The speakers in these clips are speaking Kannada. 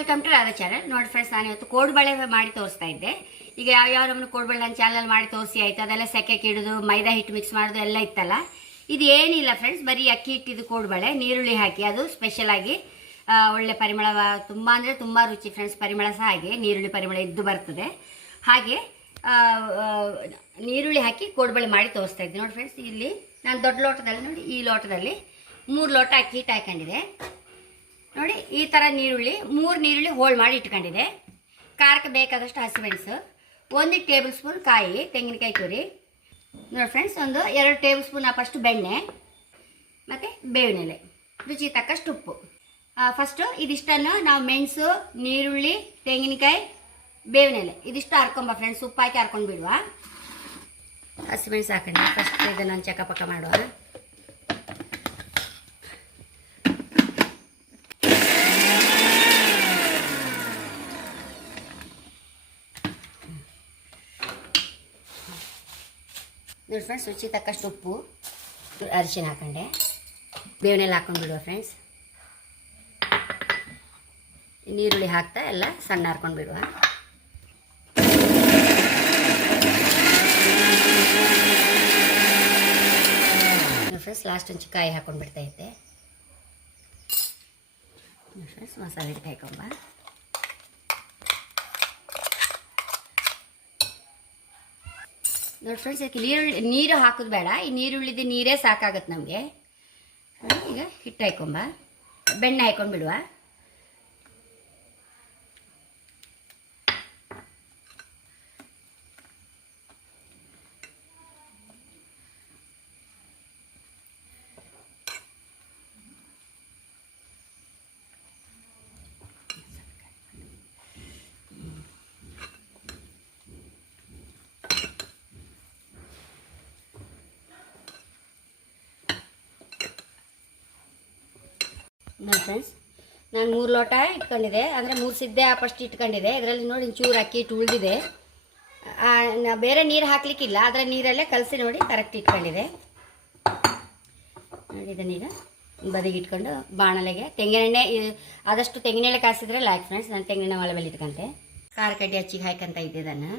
ವೆಲ್ಕಮ್ ಟು ರಾಧಾ ಚಾನಲ್ ನೋಡಿ ಫ್ರೆಂಡ್ಸ್ ನಾನು ಇವತ್ತು ಕೋಡ್ಬಳೆ ಮಾಡಿ ತೋರಿಸ್ತಾ ಇದ್ದೆ. ಈಗ ಯಾವ ಯಾವ ನಮ್ಮನ್ನು ಕೋಡ್ಬಳೆ ನನ್ನ ಚಾನಲ್ ಮಾಡಿ ತೋರಿಸಿ ಆಯಿತು, ಅದೆಲ್ಲ ಸೆಕೆ ಇಡೋದು ಮೈದಾ ಹಿಟ್ಟು ಮಿಕ್ಸ್ ಮಾಡೋದು ಎಲ್ಲ ಇತ್ತಲ್ಲ. ಇದು ಏನಿಲ್ಲ ಫ್ರೆಂಡ್ಸ್ ಬರೀ ಅಕ್ಕಿ ಹಿಟ್ಟಿದ್ದು ಕೋಡ್ಬಳೆ ನೀರುಳ್ಳಿ ಹಾಕಿ, ಅದು ಸ್ಪೆಷಲ್ ಆಗಿ ಒಳ್ಳೆ ಪರಿಮಳ ತುಂಬ ಅಂದರೆ ತುಂಬ ರುಚಿ ಫ್ರೆಂಡ್ಸ್ ಪರಿಮಳ ಸಹ ಹಾಗೆ, ನೀರುಳ್ಳಿ ಪರಿಮಳ ಇದ್ದು ಬರ್ತದೆ. ಹಾಗೆ ನೀರುಳ್ಳಿ ಹಾಕಿ ಕೋಡ್ಬಳೆ ಮಾಡಿ ತೋರಿಸ್ತಾ ಇದ್ದೆ. ನೋಡಿ ಫ್ರೆಂಡ್ಸ್ ಇಲ್ಲಿ ನಾನು ದೊಡ್ಡ ಲೋಟದಲ್ಲಿ ನೋಡಿ, ಈ ಲೋಟದಲ್ಲಿ ಮೂರು ಲೋಟ ಅಕ್ಕಿ ಹಿಟ್ಟು ಹಾಕೊಂಡಿದೆ ನೋಡಿ, ಈ ಥರ ನೀರುಳ್ಳಿ, ಮೂರು ನೀರುಳ್ಳಿ ಹೋಳು ಮಾಡಿ ಇಟ್ಕೊಂಡಿದೆ. ಖಾರಕ್ಕೆ ಬೇಕಾದಷ್ಟು ಹಸಿಮೆಣಸು ಒಂದು ಟೇಬಲ್ ಸ್ಪೂನ್ ಕಾಯಿ, ತೆಂಗಿನಕಾಯಿ ತುರಿ. ನೋಡಿ ಫ್ರೆಂಡ್ಸ್ ಒಂದು ಎರಡು ಟೇಬಲ್ ಸ್ಪೂನ್ ಫಸ್ಟ್ ಬೆಣ್ಣೆ, ಮತ್ತು ಬೇವಿನ ಎಲೆ ರುಚಿಗೆ ತಕ್ಕಷ್ಟು ಉಪ್ಪು. ಫಸ್ಟು ಇದಿಷ್ಟನ್ನು ನಾವು ಮೆಣಸು, ನೀರುಳ್ಳಿ, ತೆಂಗಿನಕಾಯಿ ಬೇವಿನ ಎಲೆ ಇದಿಷ್ಟು ಹರ್ಕೊಂಬ ಫ್ರೆಂಡ್ಸ್ ಉಪ್ಪು ಹಾಕಿ ಹರ್ಕೊಂಡು ಬಿಡುವ ಹಸಿಮೆಣಸು ಹಾಕೊಂಡು ಫಸ್ಟ್ ಇದನ್ನು ಚಕ್ಕಪಕ್ಕ ಪಕ್ಕ ಮಾಡುವ ನೋಡಿ ಫ್ರೆಂಡ್ಸ್ ರುಚಿ ತಕ್ಕಷ್ಟು ಉಪ್ಪು, ಅರಿಶಿನ ಹಾಕೊಂಡೆ. ಬೇವನೆಲ್ಲ ಹಾಕೊಂಡು ಬಿಡುವ ಫ್ರೆಂಡ್ಸ್ ನೀರುಳ್ಳಿ ಹಾಕ್ತಾ ಎಲ್ಲ ಸಣ್ಣ ಹರ್ಕೊಂಡು ಬಿಡುವ. ಫ್ರೆಂಡ್ಸ್ ಲಾಸ್ಟ್ ಒಂದು ಕಾಯಿ ಹಾಕೊಂಡು ಬಿಡ್ತಾ ಇದ್ದೆ. ಫ್ರೆಂಡ್ಸ್ ಮಸಾಲೆ ಹಾಕೊಂಬ ನೋಡಿ ಫ್ರೆಂಡ್ಸ್ ಇದಕ್ಕೆ ನೀರುಳ್ಳಿ ನೀರು ಹಾಕೋದು ಬೇಡ. ಈ ನೀರುಳ್ಳಿದ ನೀರೇ ಸಾಕಾಗತ್ತೆ ನಮಗೆ. ಈಗ ಹಿಟ್ಟು ಹಾಕೊಂಬ. ಬೆಣ್ಣೆ ಹಾಕೊಂಡು ನೋಡಿ ಫ್ರೆಂಡ್ಸ್ ನಾನು ಮೂರು ಲೋಟ ಇಟ್ಕೊಂಡಿದ್ದೆ ಅಂದರೆ ಮೂರು ಸಿದ್ದೆ ಫಸ್ಟ್ ಇಟ್ಕೊಂಡಿದ್ದೆ ಇದರಲ್ಲಿ ನೋಡಿ ಚೂರು ಅಕ್ಕಿ ಇಟ್ಟು ಉಳಿದಿದೆ. ಬೇರೆ ನೀರು ಹಾಕ್ಲಿಕ್ಕಿಲ್ಲ. ಅದರ ನೀರಲ್ಲೇ ಕಲಸಿ ನೋಡಿ ಕರೆಕ್ಟ್ ಇಟ್ಕೊಂಡಿದೆ. ನೋಡಿ ಇದನ್ನೀಗ ಬದಿಗೆ ಇಟ್ಕೊಂಡು ಬಾಣಲೆಗೆ. ತೆಂಗಿನೆಣ್ಣೆ ಆದಷ್ಟು ತೆಂಗಿನೆಣ್ಣೆ ಕಾಸಿದ್ರೆ ಲಾಯ್ಕ್ ಫ್ರೆಂಡ್ಸ್ ನಾನು ತೆಂಗಿನೆಣ್ಣೆ ಮೇಲೆ ಇಟ್ಕೊಂತೆ ಖಾರ ಕಡ್ಡಿ ಹಚ್ಚಿಗೆ ಹಾಕಂತ ಇದ್ದೆ ಇದನ್ನು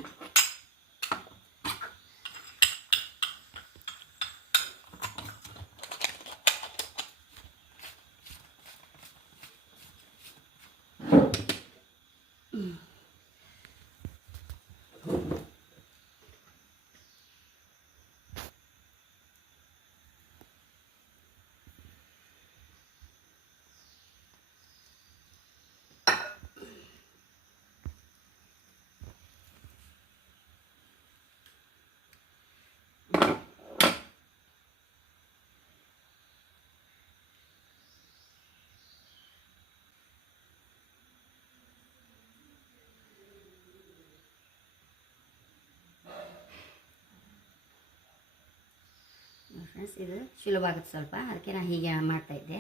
ಇದು ಸುಲಭ ಆಗುತ್ತೆ ಸ್ವಲ್ಪ. ಅದಕ್ಕೆ ನಾನು ಹೀಗೆ ಮಾಡ್ತಾ ಇದ್ದೆ.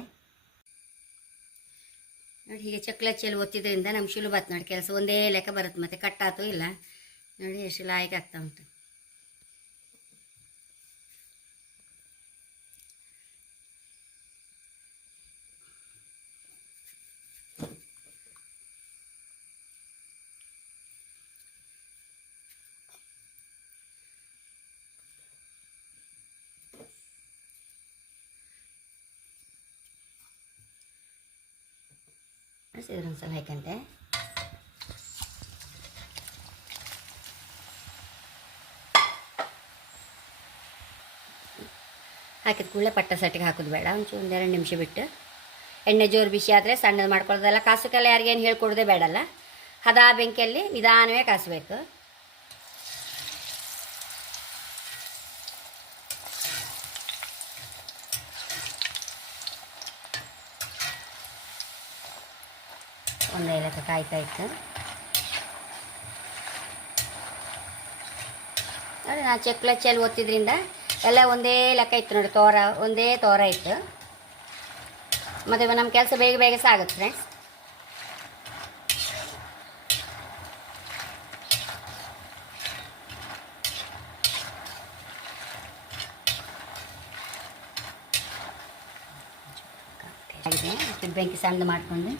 ನೋಡಿ, ಹೀಗೆ ಚಕ್ಲ ಚೆಲ್ ಒತ್ತಿದ್ರಿಂದ ನಮ್ಗೆ ಸುಲಭ ಆಯ್ತು ನೋಡಿ, ಕೆಲಸ ಒಂದೇ ಲೆಕ್ಕ ಬರುತ್ತೆ, ಮತ್ತೆ ಕಟ್ಟಾತು ಇಲ್ಲ. ನೋಡಿ, ಎಷ್ಟು ಲಾಯ್ಕ್ ಆಗ್ತಾ ಉಂಟು. ಹಾಕಂತೆ ಹಾಕಿದ ಕೂಡಲೇ ಪಟ್ಟ ಸಟ್ಟಿಗೆ ಹಾಕೋದು ಬೇಡ ಒಂಚೂರು ಒಂದೆರಡು ನಿಮಿಷ ಬಿಟ್ಟು. ಎಣ್ಣೆ ಜೋರು ಬಿಸಿ ಆದರೆ ಸಣ್ಣದು ಮಾಡ್ಕೊಳ್ಳೋದಲ್ಲ. ಕಾಸಕ್ಕೆಲ್ಲ ಯಾರಿಗೇನು ಹೇಳ್ಕೊಡೋದೇ ಬೇಡಲ್ಲ. ಹದ ಬೆಂಕಿಯಲ್ಲಿ ನಿಧಾನವೇ ಕಾಸಬೇಕು. ಒಂದು ಏಲಕ್ಕ ಕಾಯ್ತಾ ಇತ್ತು. ನೋಡಿ, ನಾನು ಚಕ್ಲ ಚೆಲ್ ಒತ್ತಿದ್ರಿಂದ ಎಲ್ಲ ಒಂದೇ ಲೆಕ್ಕ ಇತ್ತು ನೋಡಿ, ತೋರ, ಒಂದೇ ತೋರ ಇತ್ತು. ಮತ್ತು ನಮ್ಮ ಕೆಲಸ ಬೇಗ ಬೇಗ ಸಹ ಆಗುತ್ತೆ ಫ್ರೆಂಡ್ಸ್ ಬೆಂಕಿ ಸಣ್ಣ ಮಾಡಿಕೊಂಡು.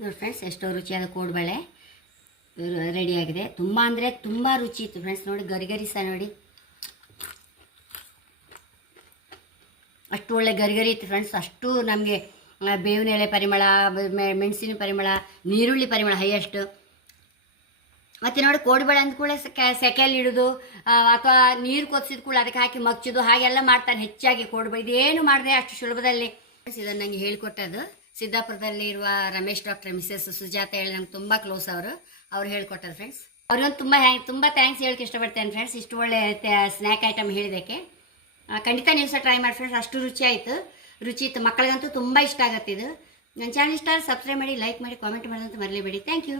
ನೋಡಿ ಫ್ರೆಂಡ್ಸ್ ಎಷ್ಟೋ ರುಚಿಯಾದ ಕೋಡ್ಬಳೆ. ರೆಡಿಯಾಗಿದೆ ತುಂಬ ಅಂದರೆ ತುಂಬ ರುಚಿ ಇತ್ತು ಫ್ರೆಂಡ್ಸ್ ನೋಡಿ, ಗರಿ ಸಹ ನೋಡಿ. ಅಷ್ಟು ಒಳ್ಳೆ ಗರಿಗರಿ ಇತ್ತು ಫ್ರೆಂಡ್ಸ್ ಅಷ್ಟು ನಮಗೆ ಬೇವಿನ ಎಲೆ ಪರಿಮಳ ಮೆಣಸಿನ ಪರಿಮಳ ನೀರುಳ್ಳಿ ಪರಿಮಳ ಹೈಯೆಸ್ಟ್ ಮತ್ತು ನೋಡಿ, ಕೋಡುಬಳೆ ಅಂದ ಕೂಡ ಸೆಕೆಯಲ್ಲಿ ಇಡೋದು ಅಥವಾ ನೀರು ಕೊದಿಸಿದ ಕೂಡ ಅದಕ್ಕೆ ಹಾಕಿ ಮಗ್ಚೋದು ಹಾಗೆಲ್ಲ ಮಾಡ್ತಾರೆ. ಹೆಚ್ಚಾಗಿ ಕೋಡಿಬೇಳೆ. ಇದೇನು ಮಾಡಿದೆ ಅಷ್ಟು ಸುಲಭದಲ್ಲಿ. ಇದನ್ನು ನನಗೆ ಹೇಳಿಕೊಟ್ಟದ್ದು. ಸಿದ್ದಾಪುರದಲ್ಲಿ ಇರುವ ರಮೇಶ್ ಡಾಕ್ಟರ್ ಮಿಸಸ್ ಸುಜಾತ ಹೇಳಿ ನಂಗೆ ತುಂಬ ಕ್ಲೋಸ್ ಅವರು. ಅವ್ರು ಹೇಳ್ಕೊಟ್ಟರು ಫ್ರೆಂಡ್ಸ್ ಅವ್ರಿಗೊಂದು ತುಂಬ ಹ್ಯಾಂಗ್ ತುಂಬ ಥ್ಯಾಂಕ್ಸ್ ಹೇಳಕ್ಕೆ ಇಷ್ಟಪಡ್ತೇನೆ ಫ್ರೆಂಡ್ಸ್ ಇಷ್ಟು ಒಳ್ಳೆ ಸ್ನ್ಯಾಕ್ ಐಟಮ್ ಹೇಳಿದ್ದಕ್ಕೆ. ಖಂಡಿತ ನೀವು ಸಹ ಟ್ರೈ ಮಾಡಿ ಫ್ರೆಂಡ್ಸ್ ಅಷ್ಟು ರುಚಿ ಆಯಿತು. ರುಚಿ ಇತ್ತು. ಮಕ್ಕಳಿಗಂತೂ ತುಂಬ ಇಷ್ಟ ಆಗುತ್ತೆ ಇದು. ನನ್ನ ಚಾನಲ್ ಇಷ್ಟ ಸಬ್ಸ್ಕ್ರೈಬ್ ಮಾಡಿ ಲೈಕ್ ಮಾಡಿ ಕಾಮೆಂಟ್ ಮಾಡೋದಂತೂ ಮರಲೇಬೇಡಿ. Thank you